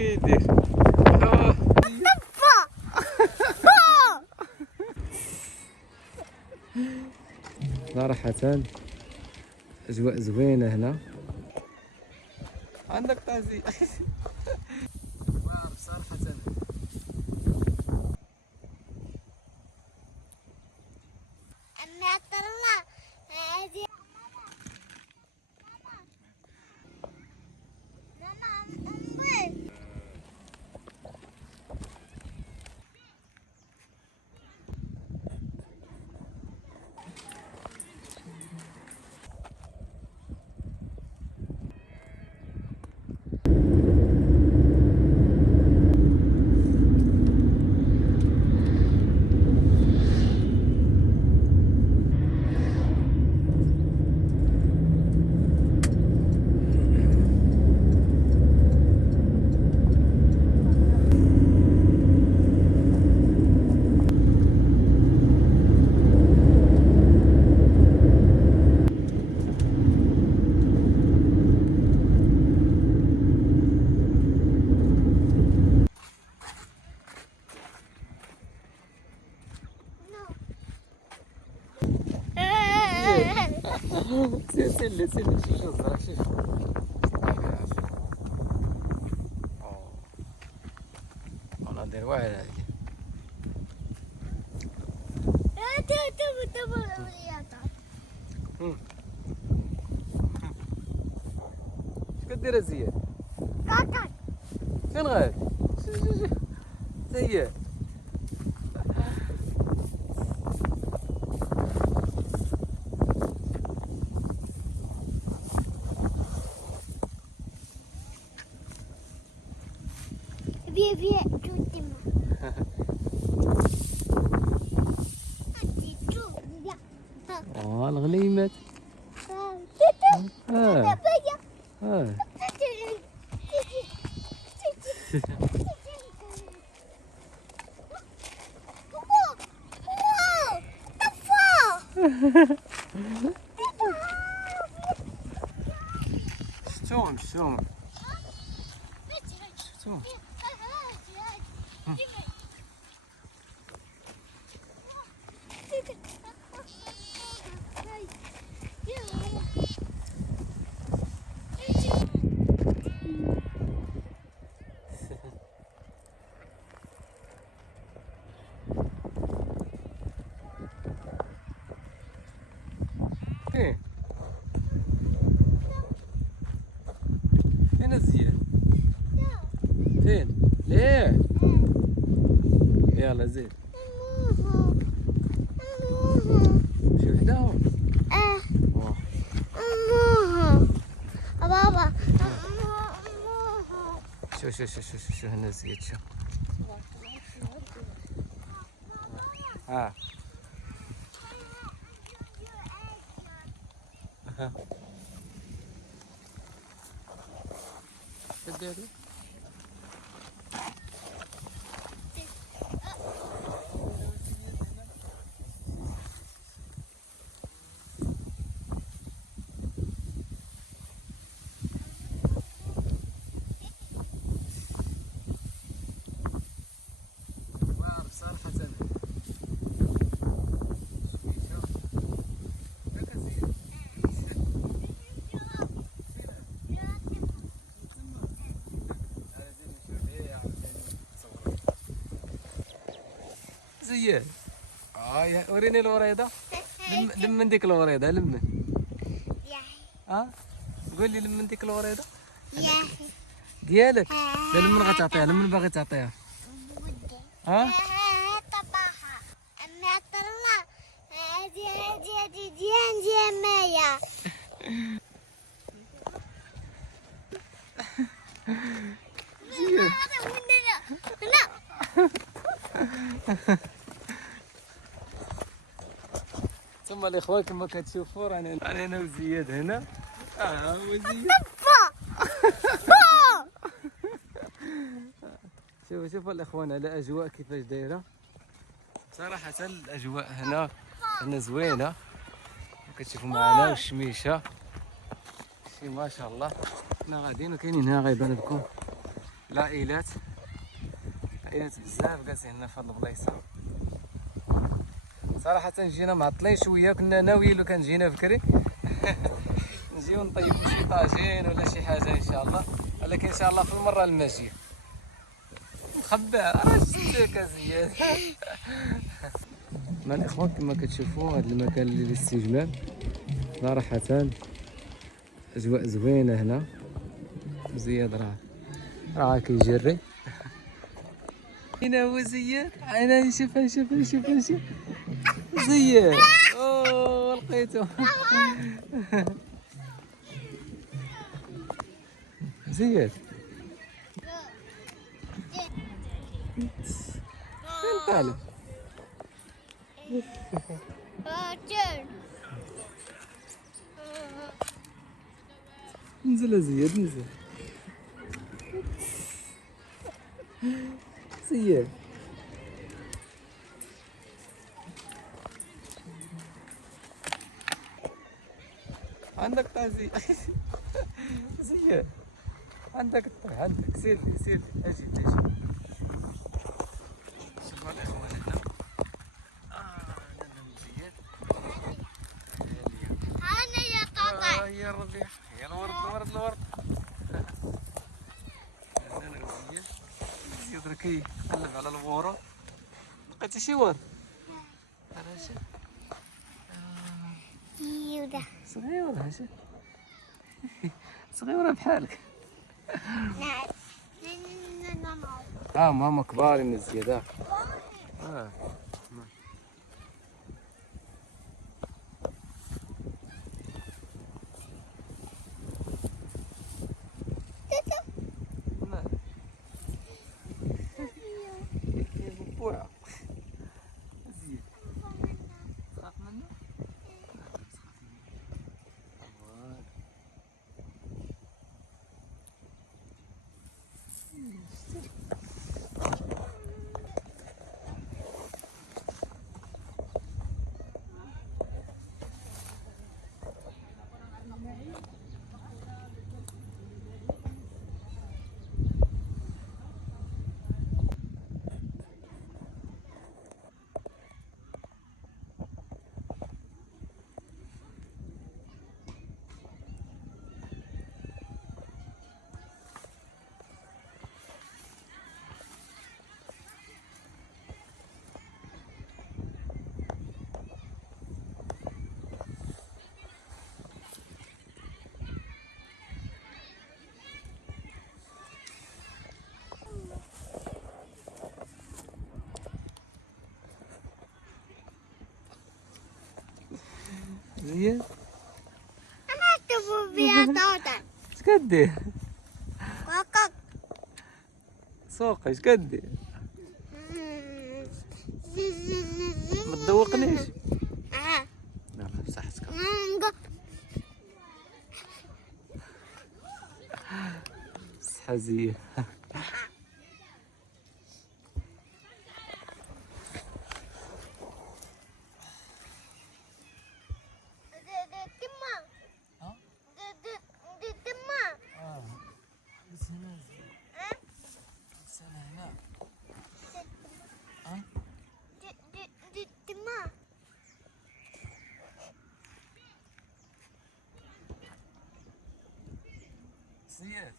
كيدير؟ صراحة أجواء زوينة هنا. عندك تعزي واو صراحة. سلي شوف الزرع شوف. والله ندير واعر هذيك. اش كدير زياد؟ فين غادي؟ شوف زياد. Viens, الغليمات. شتوهم شتوهم فين الزيان؟ فين؟ ليه؟ يلا زيد. شي وحداهم؟ بابا شو هنا زيد شو. كديري؟ زياد وريني الوريده. لمن ديك الوريده لمن. قول لي لمن ديك الوريده ديالك. لا لمن غتعطيها؟ لمن باغي تعطيها؟ طباخة أما طلع هادي ديال مايا. ثم الاخوان كما كتشوفوا راني انا وزياد هنا. هو زياد. شوفوا الاخوان على اجواء كيفاش دايره. صراحه الاجواء هنا زوينه. كتشوفوا معنا الشميشه شي ما شاء الله. حنا غاديين وكاينين هنا غيبان لكم العائلات بزاف جالسين هنا في هاد البلايصه. صراحه جينا معطلين شويه، كنا ناويين لو كان جينا بكري نجيو نطيبوا شي طاجين ولا شي حاجه ان شاء الله، ولكن ان شاء الله في المره الماجيه. مخبع راه شتك ازياد. مع الاخوان كما كتشوفوا هذا المكان للاستجمام صراحه، اجواء زوينه هنا. زياد راه كيجري. هنا هو زياد، انا شوف زياد. اوه لقيته. زياد فين طالع؟ نزل يا زياد نزل. زياد عندك طازي. زياد عندك الطرح، عندك سير لي اجي. شوفوا الاخوان هنا. عندنا زياد. أنا يا طاطا. يا الربيع، يا الورد. هنا زياد راه كيقلب على الورود. لقيتي شي ورد؟ راه يودا. صغيرة بحالك. نعم. ماما كبار من الزيادة. زياد أنا أكتب بيا طاطا. اش كدير؟ وقق. سوق اش كدير؟ ما تذوقنيش. يلا بصحتك. صحة زياد. زياد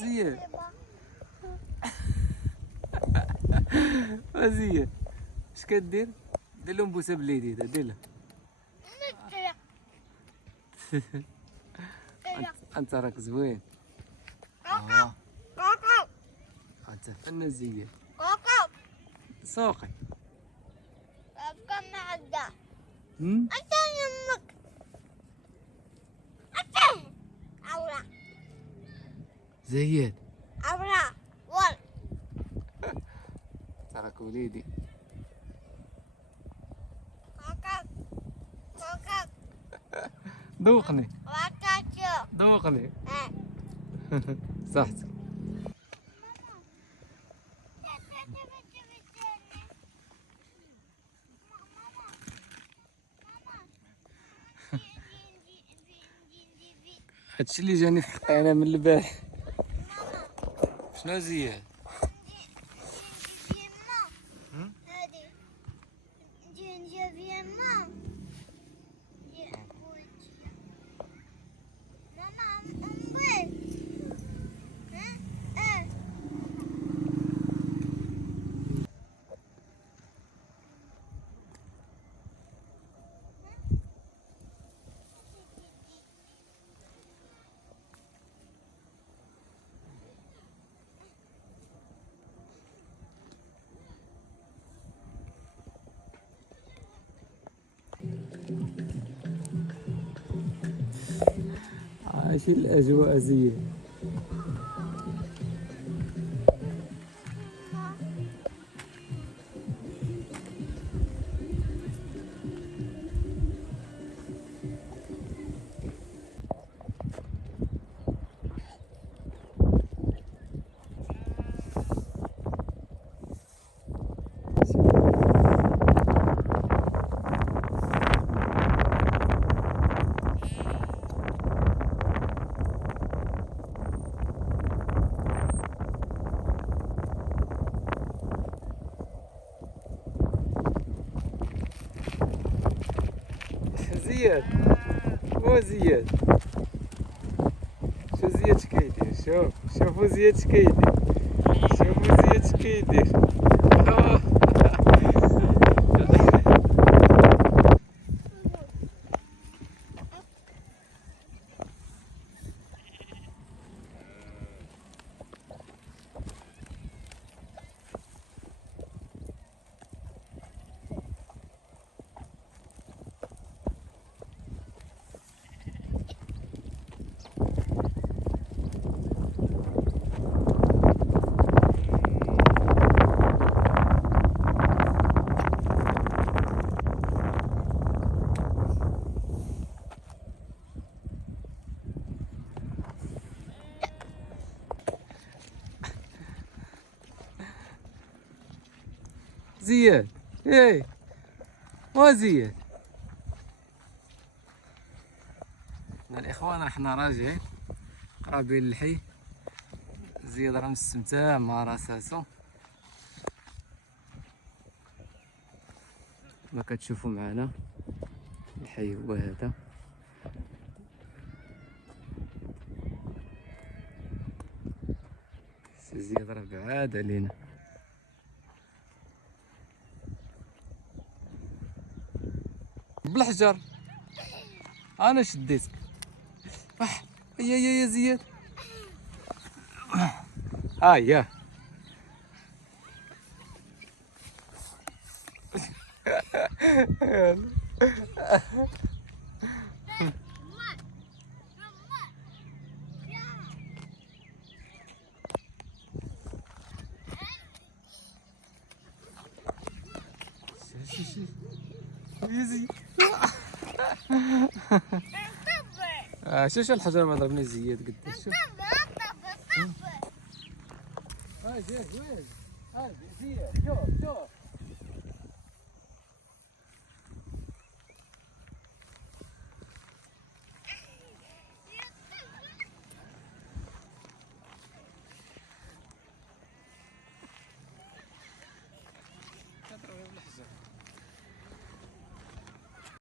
زياد زياد اش كدير؟ دير لهم بوسه باليدين، دير له. انت راك زوين. انت فنان زياد. سوقي. أنت يمك. أورا زياد أورا ول. تراك وليدي. ذوقني ذوقني. صحتك. هادشي اللي جاني في حقي انا من البارح. شنو زياد؟ عايشين الاجواء زياد. زياد مو زياد. شو زياد شكيدير؟ شوفوا زياد شكيدير. شوفوا زياد شكيدير. زياد ايه ما زياد. الاخوان رحنا راجعين قرابين للحي. زياد راه مستمتع مع راساتو كما كتشوفوا معنا. الحي هو هذا. سي زياد راه بعاد علينا. بالحجر انا شديتك. يا زياد. يا يا زياد. شوف الحجر ما ضربني زياد قداش. شوف زياد وين؟ زياد شوف